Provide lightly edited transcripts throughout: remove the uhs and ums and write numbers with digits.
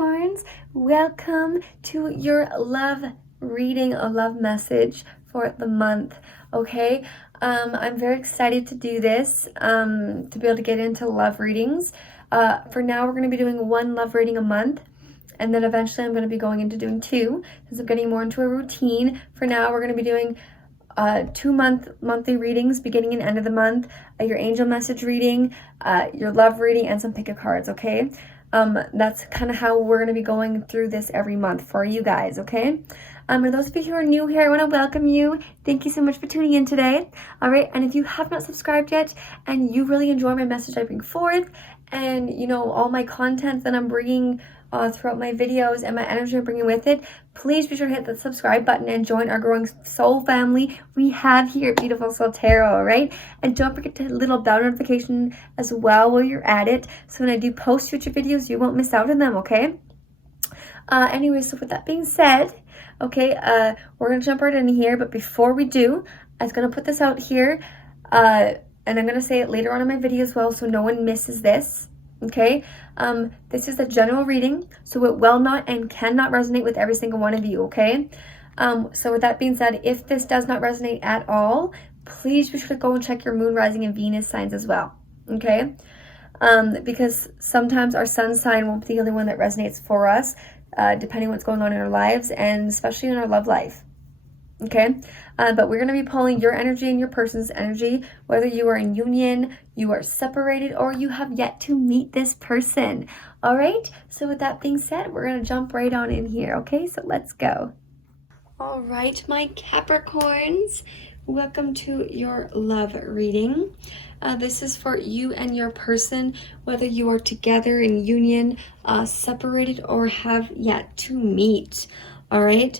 Capricorns, welcome to your love reading, a love message for the month. Okay, I'm very excited to do this, to be able to get into love readings. For now, we're going to be doing one love reading a month, and then eventually I'm going to be going into doing two, because I'm getting more into a routine. For now, we're going to be doing 2 monthly readings, beginning and end of the month, your angel message reading, your love reading, and some pick a cards. Okay, that's kind of how we're going to be going through this every month for you guys. Okay, for those of you who are new here, I want to welcome you. Thank you so much for tuning in today. All right, and if you have not subscribed yet and you really enjoy my message I bring forth, and you know all my content that I'm bringing throughout my videos and my energy I'm bringing with it, please be sure to hit the subscribe button and join our growing soul family we have here at Beautiful Soul Tarot. All right, and don't forget to hit the little bell notification as well while you're at it, so when I do post future videos you won't miss out on them. Okay, anyway, so with that being said, okay, we're gonna jump right in here, but before we do, I was gonna put this out here, and I'm gonna say it later on in my video as well, so no one misses this. Okay, this is a general reading, so it will not and cannot resonate with every single one of you. Okay, so with that being said, if this does not resonate at all, please be sure to go and check your moon, rising, and Venus signs as well. Okay, because sometimes our sun sign won't be the only one that resonates for us, depending on what's going on in our lives, and especially in our love life. Okay, but we're going to be pulling your energy and your person's energy, whether you are in union, you are separated, or you have yet to meet this person. All right, so with that being said, we're going to jump right on in here. Okay, so let's go. All right, my Capricorns, welcome to your love reading. This is for you and your person, whether you are together in union, separated, or have yet to meet. All right.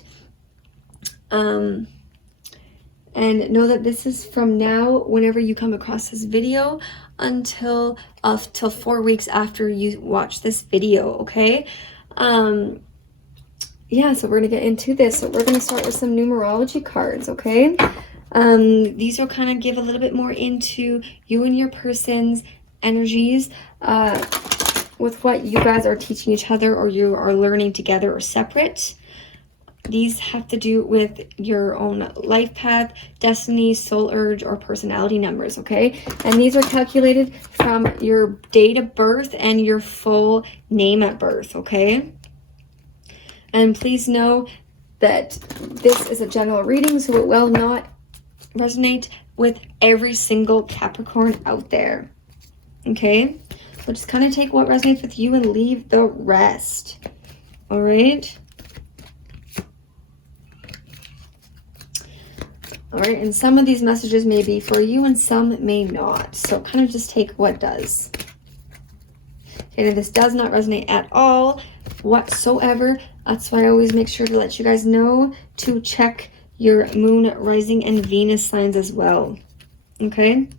And know that this is from now, whenever you come across this video, until till 4 weeks after you watch this video. Okay, yeah, so we're gonna get into this. So we're gonna start with some numerology cards. Okay, these will kind of give a little bit more into you and your person's energies, with what you guys are teaching each other, or you are learning together or separate. These have to do with your own life path, destiny, soul urge, or personality numbers. Okay, and these are calculated from your date of birth and your full name at birth. Okay, and please know that this is a general reading, so it will not resonate with every single Capricorn out there. Okay, so just kind of take what resonates with you and leave the rest. All right. All right, and some of these messages may be for you and some may not. So kind of just take what does. Okay, and if this does not resonate at all whatsoever, that's why I always make sure to let you guys know to check your moon, rising, and Venus signs as well. Okay?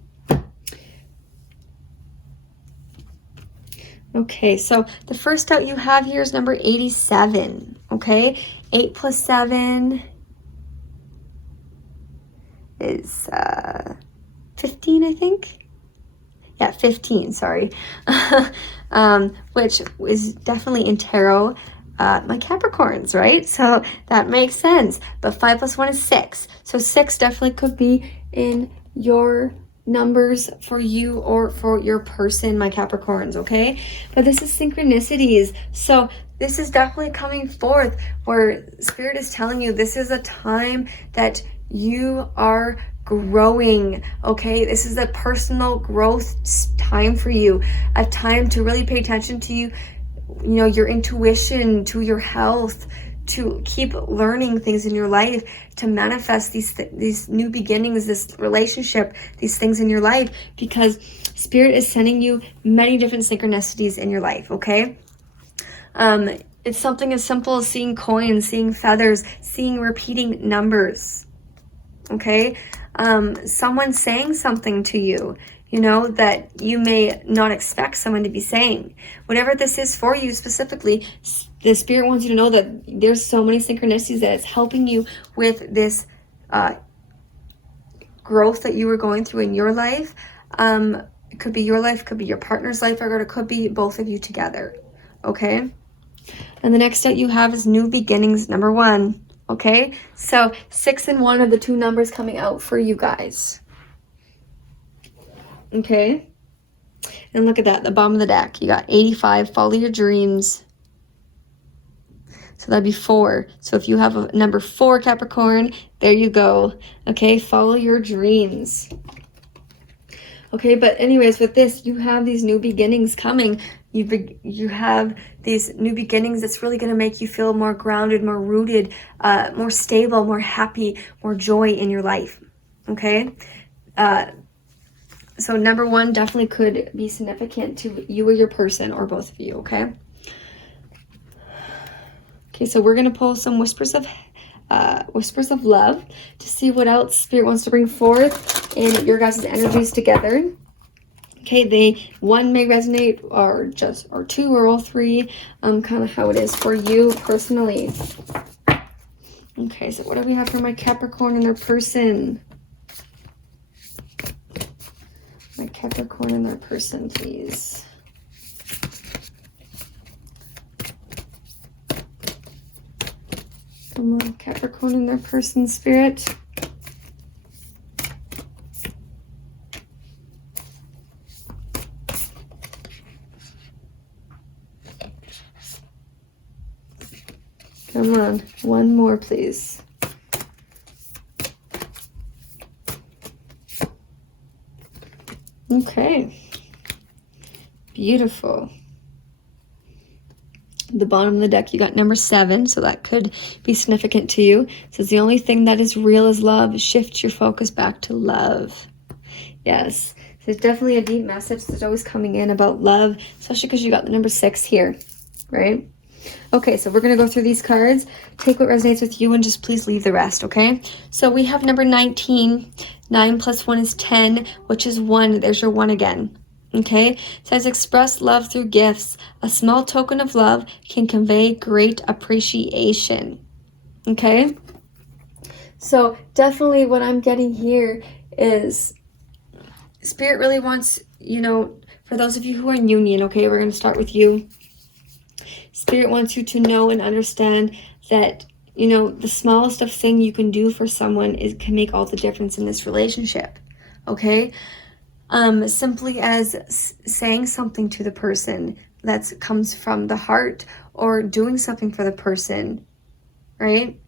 Okay, so the first out you have here is number 87. Okay? 8 plus 7... is 15, I think. Yeah, 15, sorry. Which is definitely in tarot, my Capricorns, right? So that makes sense. But 5 plus 1 is 6. So 6 definitely could be in your numbers for you or for your person, my Capricorns, okay? But this is synchronicities. So this is definitely coming forth where Spirit is telling you this is a time that you are growing. Okay, this is a personal growth time for you, a time to really pay attention to you know, your intuition, to your health, to keep learning things in your life, to manifest these new beginnings, this relationship, these things in your life, because Spirit is sending you many different synchronicities in your life. Okay, it's something as simple as seeing coins, seeing feathers, seeing repeating numbers. Okay, someone saying something to you, you know, that you may not expect someone to be saying. Whatever this is for you specifically, the Spirit wants you to know that there's so many synchronicities that it's helping you with this growth that you were going through in your life. It could be your life, could be your partner's life, or it could be both of you together. Okay, And the next that you have is new beginnings, number 1. Okay, so 6 and 1 are the 2 numbers coming out for you guys. Okay, and look at that, the bottom of the deck. You got 85, follow your dreams. So that'd be 4. So if you have a number 4, Capricorn, there you go. Okay, follow your dreams. Okay, but anyways, with this, you have these new beginnings coming. You have these new beginnings that's really going to make you feel more grounded, more rooted, more stable, more happy, more joy in your life. Okay, so number 1 definitely could be significant to you or your person, or both of you. Okay. Okay, so we're going to pull some whispers of love to see what else Spirit wants to bring forth in your guys' energies together. Okay, 1 may resonate, or 2, or all 3, kind of how it is for you personally. Okay, so what do we have for my Capricorn and their person? My Capricorn and their person, please. Come on, Capricorn and their person, Spirit. Come on, 1 more, please. Okay. Beautiful. The bottom of the deck, you got number 7, so that could be significant to you. It says the only thing that is real is love. Shift your focus back to love. Yes, there's definitely a deep message that's always coming in about love, especially because you got the number 6 here, right? Okay, so we're going to go through these cards, take what resonates with you, and just please leave the rest, okay? So we have number 19. 9 plus 1 is 10, which is 1. There's your 1 again. Okay, it says express love through gifts. A small token of love can convey great appreciation. Okay, so definitely what I'm getting here is Spirit really wants, for those of you who are in union, okay, we're going to start with you. Spirit wants you to know and understand that, the smallest of thing you can do for someone can make all the difference in this relationship. Okay. Simply as saying something to the person that comes from the heart, or doing something for the person, right?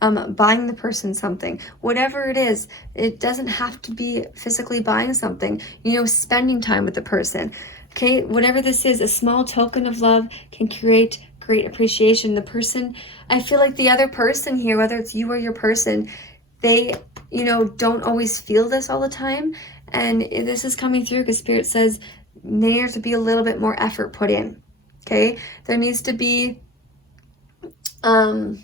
Buying the person something, whatever it is. It doesn't have to be physically buying something, spending time with the person. Okay, whatever this is, a small token of love can create great appreciation. The person, I feel like the other person here, whether it's you or your person, they, don't always feel this all the time. And this is coming through because Spirit says there needs to be a little bit more effort put in. Okay, there needs to be, a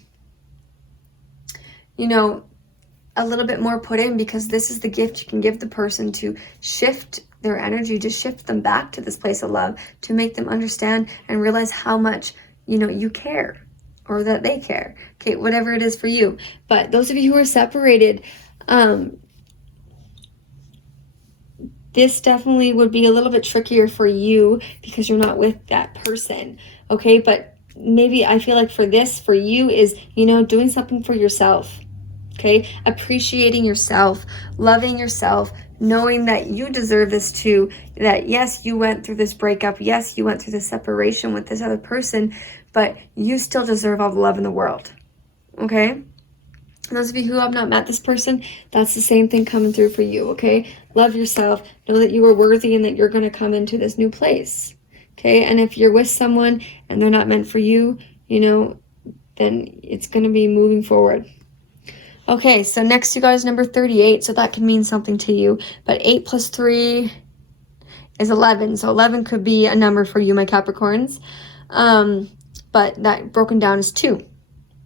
little bit more put in, because this is the gift you can give the person to shift their energy, to shift them back to this place of love, to make them understand and realize how much, you care, or that they care. Okay, whatever it is for you. But those of you who are separated, this definitely would be a little bit trickier for you because you're not with that person. Okay, but maybe I feel like for you is, doing something for yourself. Okay, appreciating yourself, loving yourself, knowing that you deserve this too, that yes, you went through this breakup, yes, you went through this separation with this other person, but you still deserve all the love in the world. Okay? And those of you who have not met this person, that's the same thing coming through for you. Okay? Love yourself, know that you are worthy and that you're going to come into this new place. Okay? And if you're with someone and they're not meant for you, then it's going to be moving forward. Okay, so next you got is number 38, so that can mean something to you. But 8 plus 3 is 11, so 11 could be a number for you, my Capricorns. But that broken down is 2.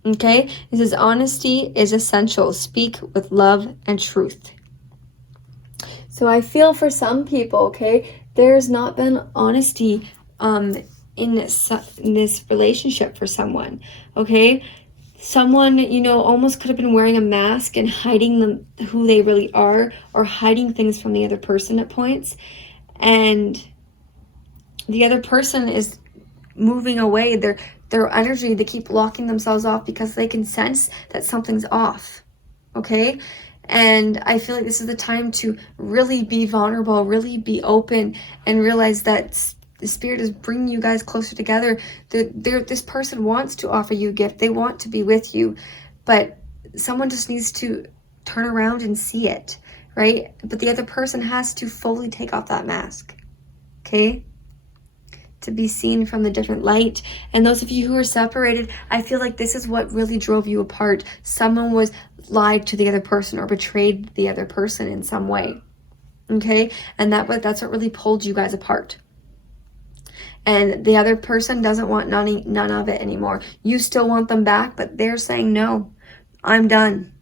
Okay, it says honesty is essential. Speak with love and truth. So I feel for some people, okay, there's not been honesty in this relationship for someone, okay? Someone, almost could have been wearing a mask and hiding who they really are, or hiding things from the other person at points. And the other person is moving away. They're their energy, they keep locking themselves off because they can sense that something's off. Okay? And I feel like this is the time to really be vulnerable, really be open, and realize that the Spirit is bringing you guys closer together. This person wants to offer you a gift. They want to be with you, but someone just needs to turn around and see it, right? But the other person has to fully take off that mask, okay? To be seen from the different light. And those of you who are separated, I feel like this is what really drove you apart. Someone was lied to the other person or betrayed the other person in some way, okay? And that's what really pulled you guys apart. And the other person doesn't want none of it anymore. You still want them back, but they're saying, no, I'm done,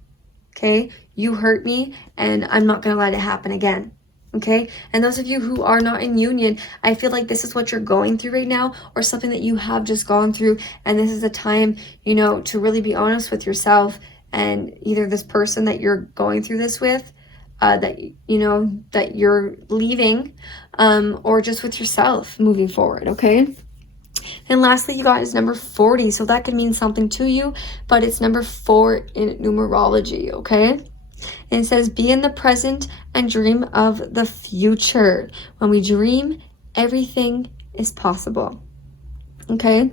okay? You hurt me, and I'm not going to let it happen again, okay? And those of you who are not in union, I feel like this is what you're going through right now, or something that you have just gone through, and this is a time, you know, to really be honest with yourself and either this person that you're going through this with, that, you know, that you're leaving, or just with yourself moving forward, okay? And lastly, you guys, number 40. So that could mean something to you, but it's number 4 in numerology, okay? And it says, be in the present and dream of the future. When we dream, everything is possible, okay?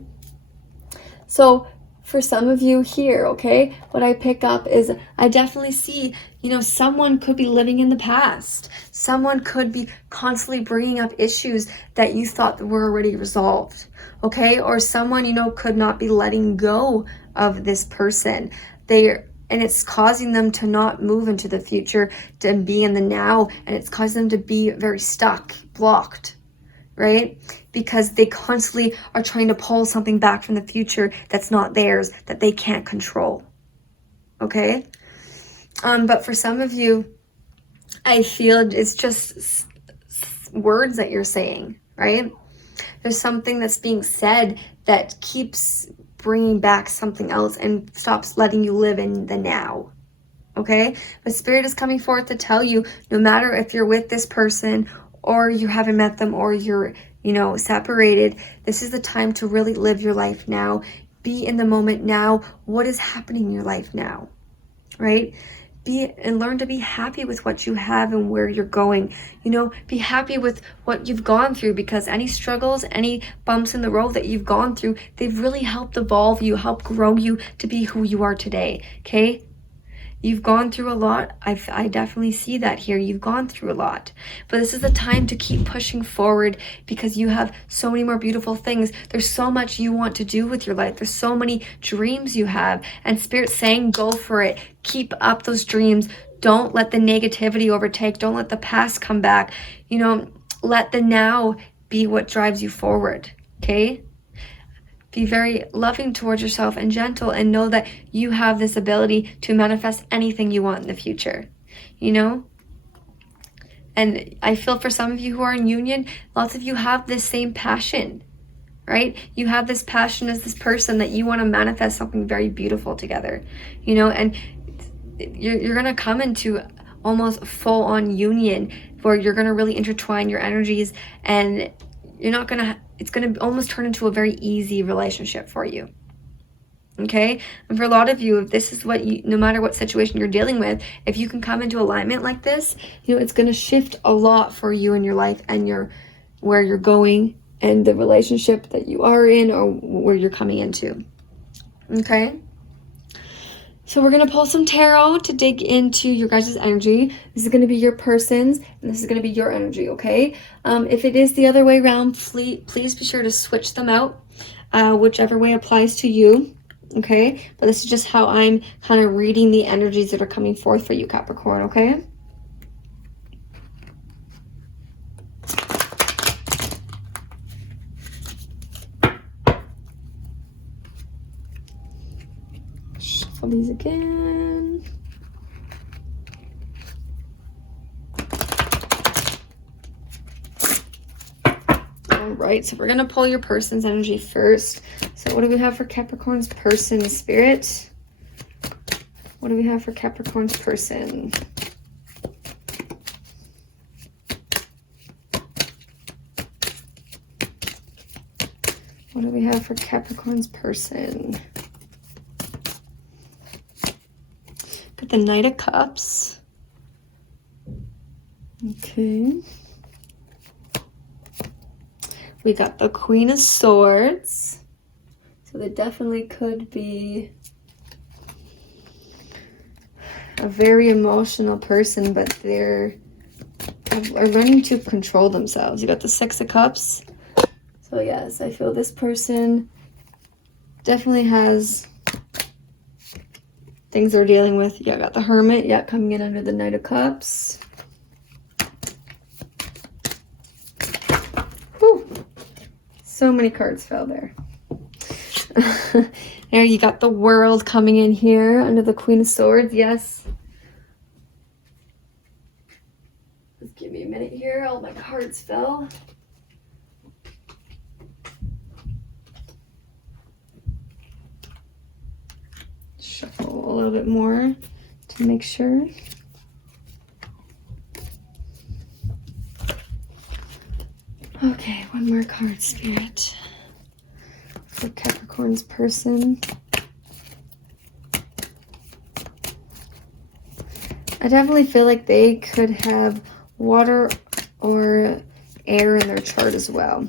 So for some of you here, okay, what I pick up is I definitely see, you know, someone could be living in the past. Someone could be constantly bringing up issues that you thought were already resolved, okay? Or someone, you know, could not be letting go of this person. And it's causing them to not move into the future, to be in the now, and it's causing them to be very stuck, blocked, right? Because they constantly are trying to pull something back from the future that's not theirs, that they can't control, okay? But for some of you, I feel it's just words that you're saying, right? There's something that's being said that keeps bringing back something else and stops letting you live in the now, okay? But Spirit is coming forth to tell you, no matter if you're with this person or you haven't met them or you're, you know, separated, this is the time to really live your life now. Be in the moment now. What is happening in your life now, right? And learn to be happy with what you have and where you're going. You know, be happy with what you've gone through, because any struggles, any bumps in the road that you've gone through, they've really helped evolve you, help grow you to be who you are today, okay? You've gone through a lot. I definitely see that here. You've gone through a lot. But this is the time to keep pushing forward, because you have so many more beautiful things. There's so much you want to do with your life. There's so many dreams you have. And Spirit's saying, go for it. Keep up those dreams. Don't let the negativity overtake. Don't let the past come back. You know, let the now be what drives you forward, okay? Be very loving towards yourself and gentle, and know that you have this ability to manifest anything you want in the future, you know? And I feel for some of you who are in union, lots of you have this same passion, right? You have this passion as this person that you want to manifest something very beautiful together, you know? And you're going to come into almost full-on union where you're going to really intertwine your energies, and you're not going to, it's going to almost turn into a very easy relationship for you, okay? And for a lot of you, if this is what you, no matter what situation you're dealing with, if you can come into alignment like this, you know, it's going to shift a lot for you in your life and where you're going and the relationship that you are in or where you're coming into, okay? So we're going to pull some tarot to dig into your guys' energy. This is going to be your person's, and this is going to be your energy, okay? If it is the other way around, please be sure to switch them out, whichever way applies to you, okay? But this is just how I'm kind of reading the energies that are coming forth for you, Capricorn, okay? Shuffle these again. All right, so we're going to pull your person's energy first. So what do we have for Capricorn's person, Spirit? What do we have for Capricorn's person? What do we have for Capricorn's person? Got the Knight of Cups. Okay. We got the Queen of Swords. So they definitely could be a very emotional person, but are learning to control themselves. You got the Six of Cups. So yes, I feel this person definitely has things they're dealing with. Yeah, got the Hermit. Yeah, coming in under the Knight of Cups. Whew. So many cards fell there. There you got the World coming in here under the Queen of Swords. Yes. Just give me a minute here. All my cards fell. Shuffle a little bit more to make sure. Okay, one more card, Spirit, for Capricorn's person. I definitely feel like they could have water or air in their chart as well.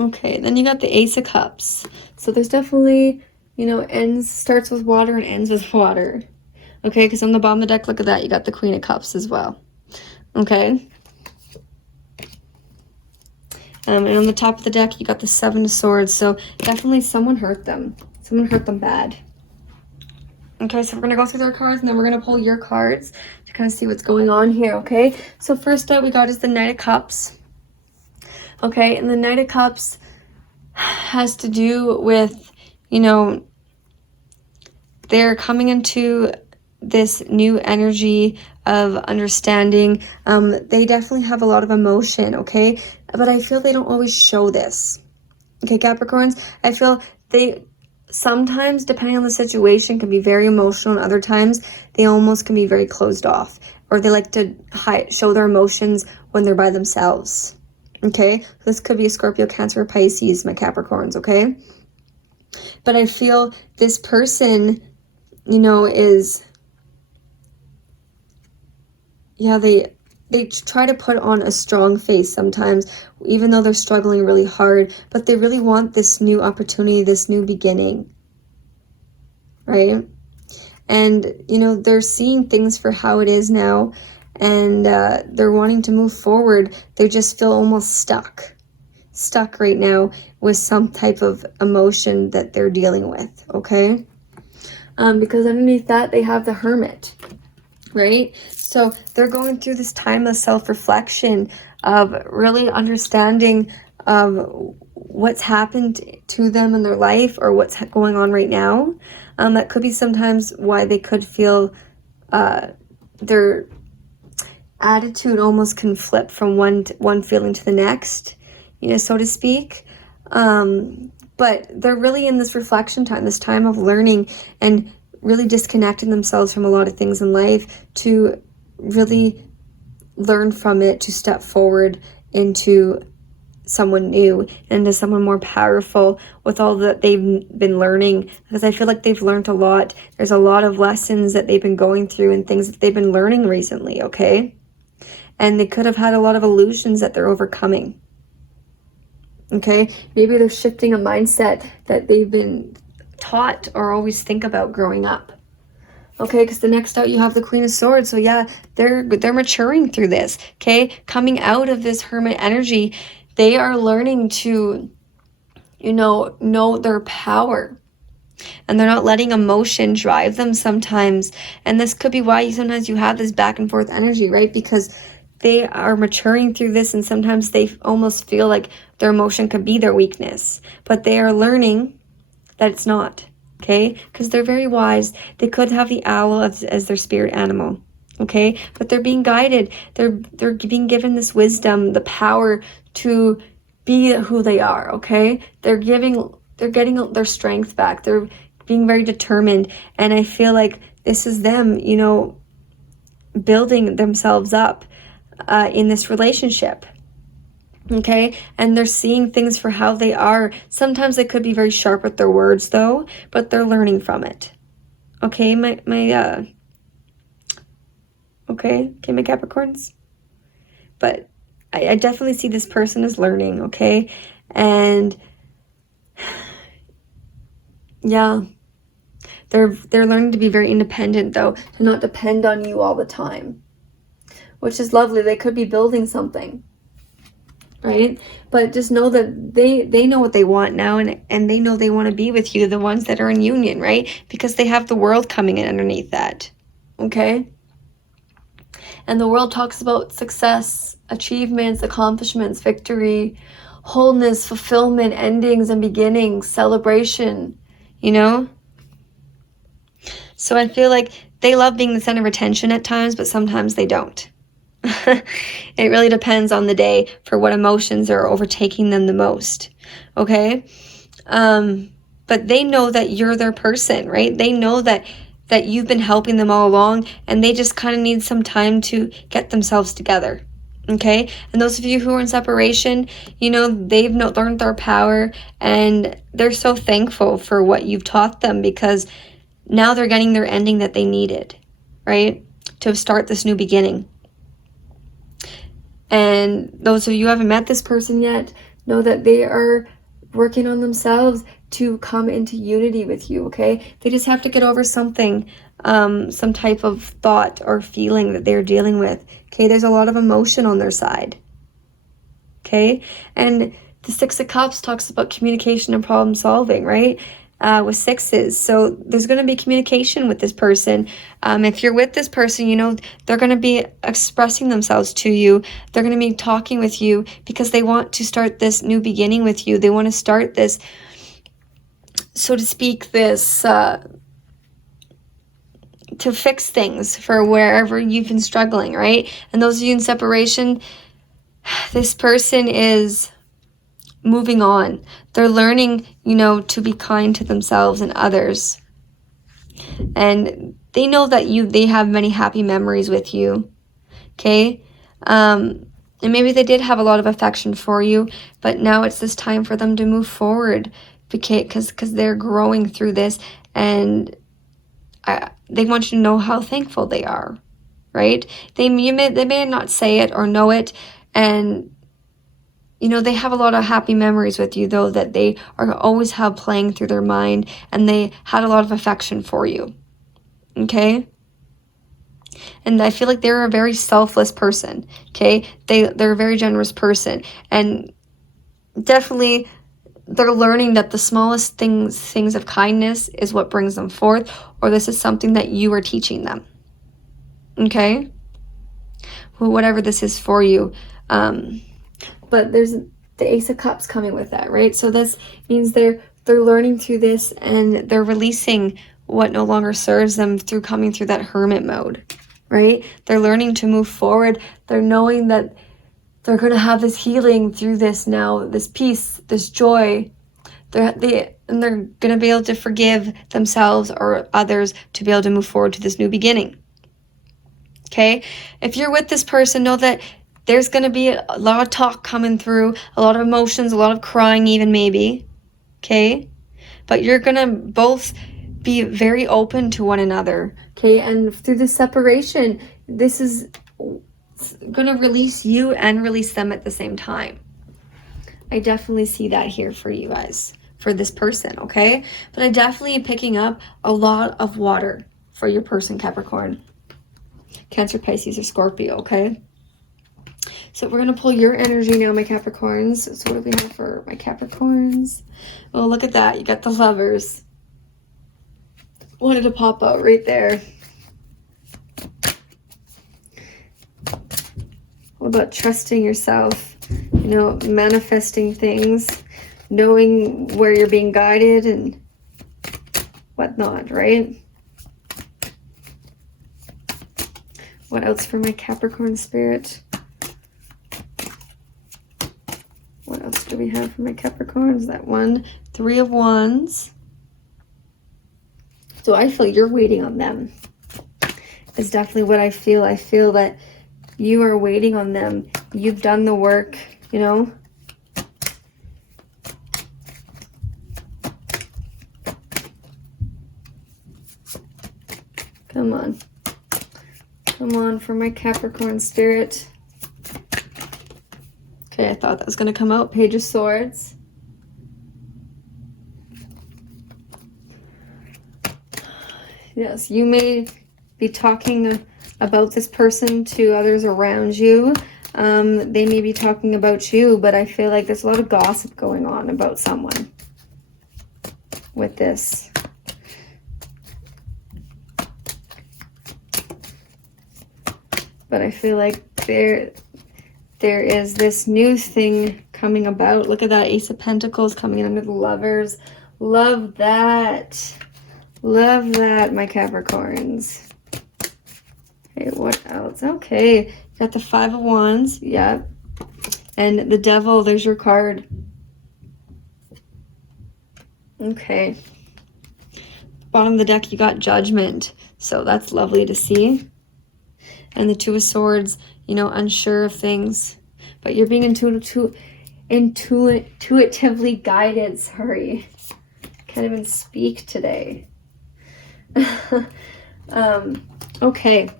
Okay, then you got the Ace of Cups. So there's definitely, you know, starts with water and ends with water. Okay, because on the bottom of the deck, look at that. You got the Queen of Cups as well. Okay. And on the top of the deck, you got the Seven of Swords. So definitely someone hurt them. Someone hurt them bad. Okay, so we're going to go through their cards, and then we're going to pull your cards to kind of see what's going on here, okay? So first up we got is the Knight of Cups. Okay, and the Knight of Cups has to do with, you know, they're coming into this new energy of understanding. They definitely have a lot of emotion, okay? But I feel they don't always show this. Okay, Capricorns, I feel they sometimes, depending on the situation, can be very emotional, and other times they almost can be very closed off, or they like to show their emotions when they're by themselves. Okay, this could be a Scorpio, Cancer, or Pisces, my Capricorns, okay? But I feel this person, you know, is, yeah, they try to put on a strong face sometimes, even though they're struggling really hard, but they really want this new opportunity, this new beginning, right? And, you know, they're seeing things for how it is now, and they're wanting to move forward. They just feel almost stuck right now with some type of emotion that they're dealing with, okay? Because underneath that, they have the Hermit, right? So they're going through this time of self-reflection, of really understanding what's happened to them in their life, or what's going on right now. That could be sometimes why they could feel their attitude almost can flip from one feeling to the next, you know, so to speak. But they're really in this reflection time, this time of learning and really disconnecting themselves from a lot of things in life to really learn from it, to step forward into someone new, into someone more powerful with all that they've been learning. Because I feel like they've learned a lot. There's a lot of lessons that they've been going through and things that they've been learning recently, okay? And they could have had a lot of illusions that they're overcoming. Okay, maybe they're shifting a mindset that they've been taught or always think about growing up. Okay, because the next out you have the Queen of Swords. So yeah, they're maturing through this. Okay, coming out of this Hermit energy, they are learning to, you know their power. And they're not letting emotion drive them sometimes. And this could be why sometimes you have this back and forth energy, right? Because they are maturing through this, and sometimes they almost feel like their emotion could be their weakness. But they are learning that it's not, okay? Because they're very wise. They could have the owl as their spirit animal, okay? But they're being guided. They're being given this wisdom, the power to be who they are, okay? They're they're getting their strength back. They're being very determined. And I feel like this is them, you know, building themselves up in this relationship. Okay, and they're seeing things for how they are. Sometimes they could be very sharp with their words though, but they're learning from it. Okay, my Capricorns. But I definitely see this person as learning, okay? And yeah, they're learning to be very independent though, to not depend on you all the time, which is lovely. They could be building something, right? But just know that they know what they want now, and they know they want to be with you, the ones that are in union, right? Because they have the world coming in underneath that, okay? And the world talks about success, achievements, accomplishments, victory, wholeness, fulfillment, endings and beginnings, celebration, you know? So I feel like they love being the center of attention at times, but sometimes they don't. It really depends on the day for what emotions are overtaking them the most, okay? But they know that you're their person, right? They know that you've been helping them all along, and they just kind of need some time to get themselves together, okay? And those of you who are in separation, you know, they've learned their power, and they're so thankful for what you've taught them, because now they're getting their ending that they needed, right? To start this new beginning. And those of you who haven't met this person yet, know that they are working on themselves to come into unity with you, okay? They just have to get over something, some type of thought or feeling that they're dealing with, okay? There's a lot of emotion on their side, okay? And the Six of Cups talks about communication and problem solving, right? With sixes. So there's going to be communication with this person. If you're with this person, you know, they're going to be expressing themselves to you. They're going to be talking with you because they want to start this new beginning with you. They want to start this, so to speak, this to fix things for wherever you've been struggling, right? And those of you in separation, this person is moving on. They're learning, you know, to be kind to themselves and others. And they know that they have many happy memories with you, okay? And maybe they did have a lot of affection for you, but now it's this time for them to move forward, because they're growing through this, and they want you to know how thankful they are, right? They may not say it or know it, and you know, they have a lot of happy memories with you, though, that they are always have playing through their mind, and they had a lot of affection for you, okay? And I feel like they're a very selfless person, okay? They're a very generous person, and definitely they're learning that the smallest things of kindness is what brings them forth, or this is something that you are teaching them, okay? Well, whatever this is for you, but there's the Ace of Cups coming with that, right? So this means they're learning through this, and they're releasing what no longer serves them through coming through that hermit mode, right? They're learning to move forward. They're knowing that they're going to have this healing through this now, this peace, this joy. They're going to be able to forgive themselves or others to be able to move forward to this new beginning, okay? If you're with this person, know that there's going to be a lot of talk coming through, a lot of emotions, a lot of crying even maybe, okay? But you're going to both be very open to one another, okay? And through this separation, this is going to release you and release them at the same time. I definitely see that here for you guys, for this person, okay? But I definitely am picking up a lot of water for your person, Capricorn, Cancer, Pisces, or Scorpio, okay? So we're going to pull your energy now, my Capricorns. So what do we have for my Capricorns? Oh, look at that. You got the Lovers. Wanted to pop out right there. What about trusting yourself? You know, manifesting things, knowing where you're being guided and whatnot, right? What else for my Capricorn spirit? What else do we have for my Capricorns? That one, 3 of Wands. So I feel you're waiting on them. It's definitely what I feel. I feel that you are waiting on them. You've done the work, you know. Come on. Come on for my Capricorn spirit. Okay, I thought that was going to come out. Page of Swords. Yes, you may be talking about this person to others around you. They may be talking about you, but I feel like there's a lot of gossip going on about someone with this. But I feel like there is this new thing coming about. Look at that, Ace of Pentacles coming in under the Lovers. Love that. Love that, my Capricorns. Okay, what else? Okay, got the 5 of Wands. Yep. And the Devil, there's your card. Okay. Bottom of the deck, you got Judgment. So that's lovely to see. And the 2 of Swords, you know, unsure of things. But you're being intuitively guided. Sorry. Can't even speak today. Okay.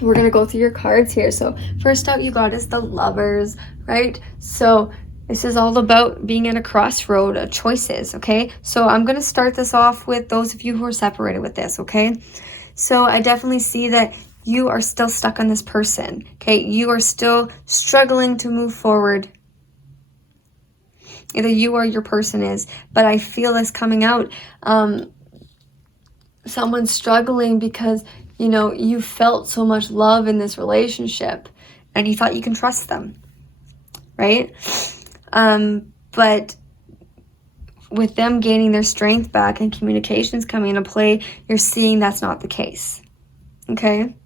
We're going to go through your cards here. So first out you got is the Lovers, right? So this is all about being at a crossroad of choices, okay? So I'm going to start this off with those of you who are separated with this, okay? So I definitely see that you are still stuck on this person, okay? You are still struggling to move forward. Either you or your person is, but I feel this coming out. Someone's struggling because, you know, you felt so much love in this relationship and you thought you can trust them, right? But with them gaining their strength back and communications coming into play, you're seeing that's not the case, okay?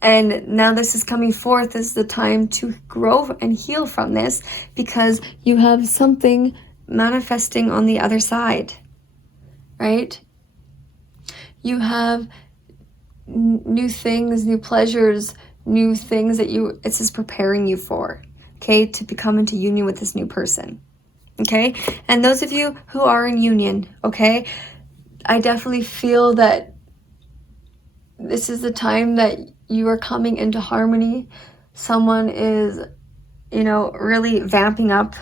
And now this is coming forth. This is the time to grow and heal from this because you have something manifesting on the other side, right? You have new things, new pleasures, new things that it's just preparing you for, okay, to become into union with this new person, okay? And those of you who are in union, okay, I definitely feel that this is the time that you are coming into harmony. Someone is, you know, really vamping up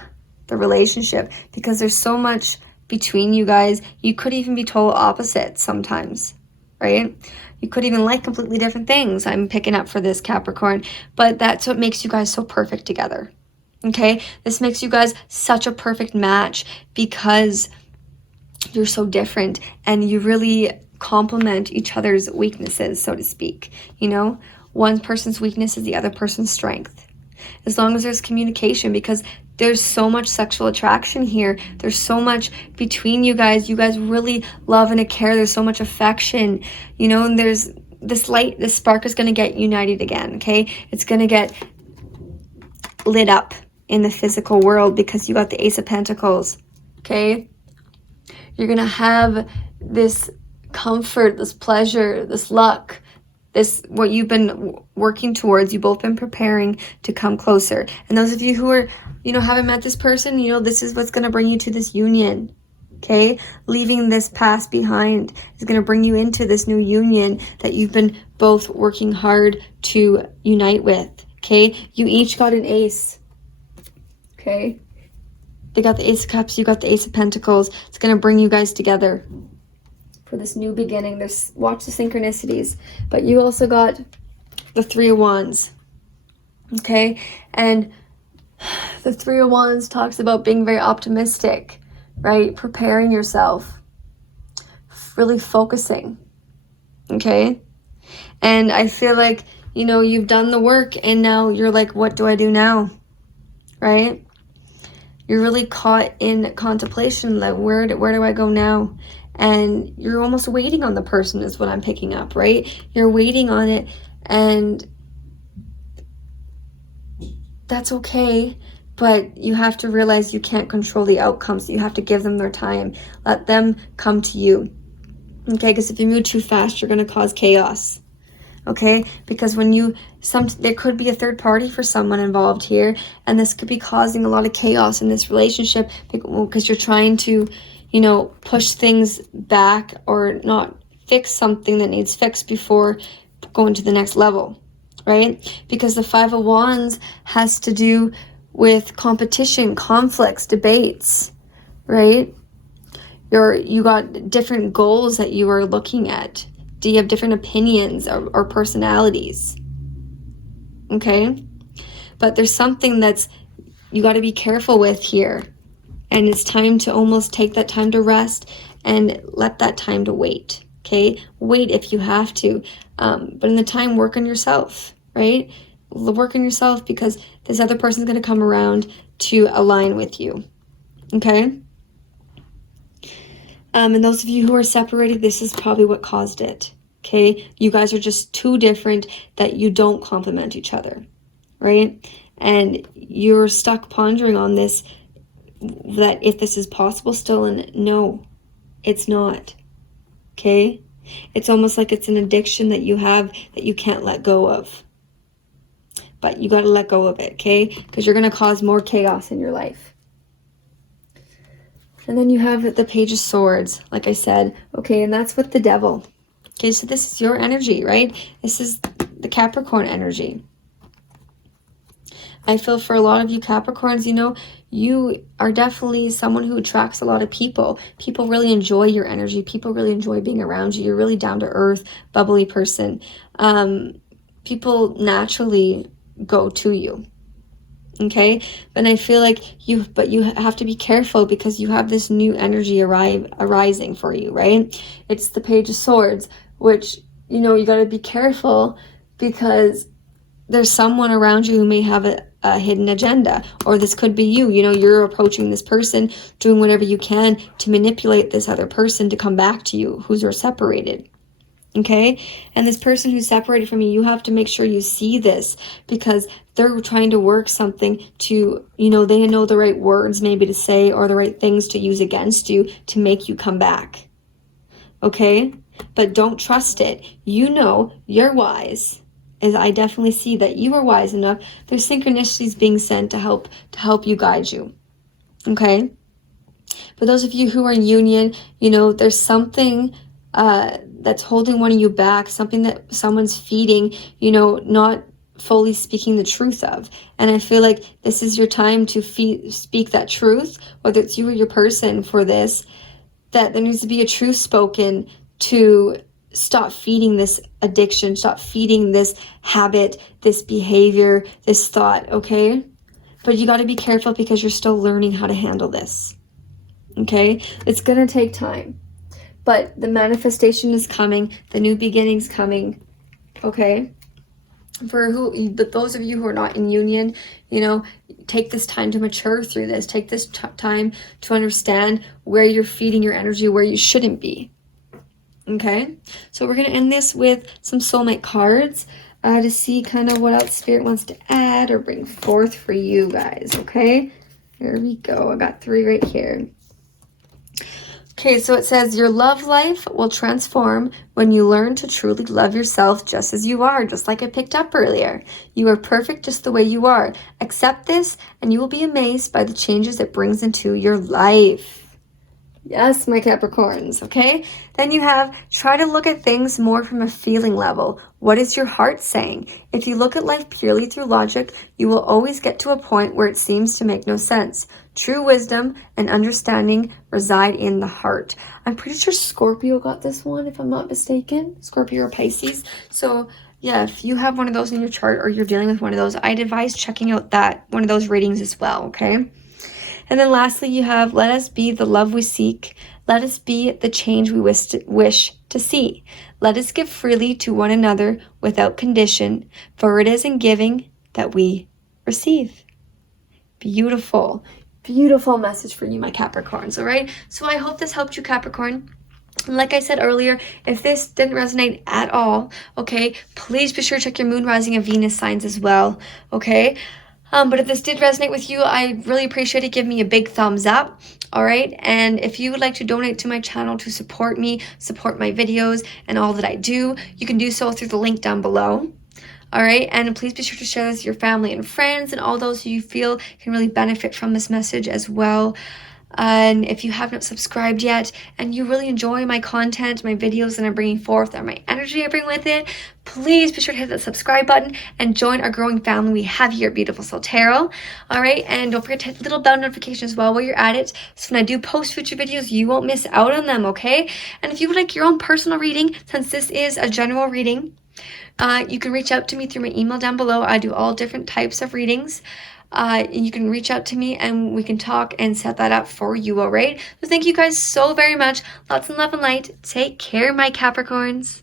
the relationship because there's so much between you guys. You could even be total opposites sometimes, right? You could even like completely different things. I'm picking up for this Capricorn, but that's what makes you guys so perfect together, okay? This makes you guys such a perfect match because you're so different and you really complement each other's weaknesses, so to speak. You know, one person's weakness is the other person's strength. As long as there's communication, because there's so much sexual attraction here. There's so much between you guys. You guys really love and care. There's so much affection, you know, and there's this light, this spark is going to get united again, okay? It's going to get lit up in the physical world because you got the Ace of Pentacles, okay? You're going to have this comfort, this pleasure, this luck, this what you've been working towards. You've both been preparing to come closer. And those of you who are, you know, haven't met this person, you know, this is what's going to bring you to this union, okay? Leaving this past behind is going to bring you into this new union that you've been both working hard to unite with, okay? You each got an ace, okay? They got the Ace of Cups, you got the Ace of Pentacles. It's going to bring you guys together for this new beginning. Watch the synchronicities. But you also got the 3 of Wands, okay? And the 3 of Wands talks about being very optimistic, right? Preparing yourself, really focusing, okay? And I feel like, you know, you've done the work and now you're like, what do I do now, right? You're really caught in contemplation, like where do I go now? And you're almost waiting on the person is what I'm picking up, right? You're waiting on it, and that's okay, but you have to realize you can't control the outcomes. You have to give them their time. Let them come to you. Okay, because if you move too fast, you're going to cause chaos. Okay, because there could be a third party for someone involved here, and this could be causing a lot of chaos in this relationship because you're trying to, push things back or not fix something that needs fixed before going to the next level, right? Because the Five of Wands has to do with competition, conflicts, debates, right? You got different goals that you are looking at. Do you have different opinions or personalities? Okay? But there's something that's you got to be careful with here. And it's time to almost take that time to rest and let that time to wait. Okay? Wait if you have to. But in the time, work on yourself, right? Work on yourself because this other person's going to come around to align with you. Okay? And those of you who are separated, this is probably what caused it. Okay? You guys are just too different that you don't complement each other, right? And you're stuck pondering on this, that if this is possible still, and no, it's not. Okay? It's almost like it's an addiction that you have that you can't let go of. But you got to let go of it, okay? Because you're going to cause more chaos in your life. And then you have the Page of Swords, like I said, okay, and that's with the Devil. Okay, so this is your energy, right? This is the Capricorn energy. I feel for a lot of you Capricorns, you are definitely someone who attracts a lot of people. People really enjoy your energy. People really enjoy being around you. You're really down to earth, bubbly person. People naturally go to you. Okay, and I feel like you have to be careful because you have this new energy arising for you, right? It's the Page of Swords, which, you got to be careful because there's someone around you who may have a hidden agenda, or this could be you. You're approaching this person, doing whatever you can to manipulate this other person to come back to you, who's you're separated. Okay, and this person who's separated from you, you have to make sure you see this because they're trying to work something to, they know the right words maybe to say or the right things to use against you to make you come back. Okay, but don't trust it. You're wise. As I definitely see that you are wise enough. There's synchronicities being sent to help you, guide you. Okay, for those of you who are in union, there's something that's holding one of you back, something that someone's feeding, not fully speaking the truth of. And I feel like this is your time to speak that truth, whether it's you or your person for this, that there needs to be a truth spoken to stop feeding this addiction, stop feeding this habit, this behavior, this thought, okay? But you got to be careful because you're still learning how to handle this, okay? It's going to take time. But the manifestation is coming. The new beginning's coming. Okay? But those of you who are not in union, take this time to mature through this. Take this time to understand where you're feeding your energy, where you shouldn't be. Okay? So we're going to end this with some soulmate cards to see kind of what else Spirit wants to add or bring forth for you guys. Okay? Here we go. I got 3 right here. Okay, so it says, your love life will transform when you learn to truly love yourself just as you are, just like I picked up earlier. You are perfect just the way you are. Accept this, and you will be amazed by the changes it brings into your life. Yes, my Capricorns, okay? Then you have, try to look at things more from a feeling level. What is your heart saying? If you look at life purely through logic, you will always get to a point where it seems to make no sense. True wisdom and understanding reside in the heart. I'm pretty sure Scorpio got this one, if I'm not mistaken. Scorpio or Pisces. So, yeah, if you have one of those in your chart or you're dealing with one of those, I'd advise checking out one of those readings as well, okay? And then lastly, you have, let us be the love we seek. Let us be the change we wish to see. Let us give freely to one another without condition, for it is in giving that we receive. Beautiful, beautiful message for you, my Capricorns, all right? So I hope this helped you, Capricorn. Like I said earlier, if this didn't resonate at all, okay, please be sure to check your moon, rising, and Venus signs as well, okay? But if this did resonate with you, I really appreciate it. Give me a big thumbs up. All right. And if you would like to donate to my channel to support me, support my videos and all that I do, you can do so through the link down below. All right. And please be sure to share this with your family and friends and all those who you feel can really benefit from this message as well. And if you have not subscribed yet and you really enjoy my content, my videos that I'm bringing forth, and my energy I bring with it, please be sure to hit that subscribe button and join our growing family we have here at Beautiful Soul Tarot. All right, and don't forget to hit the little bell notification as well while you're at it, so when I do post future videos, you won't miss out on them, okay? And if you would like your own personal reading, since this is a general reading, you can reach out to me through my email down below. I do all different types of readings. You can reach out to me and we can talk and set that up for you, all right? So thank you guys so very much. Lots of love and light. Take care, my Capricorns.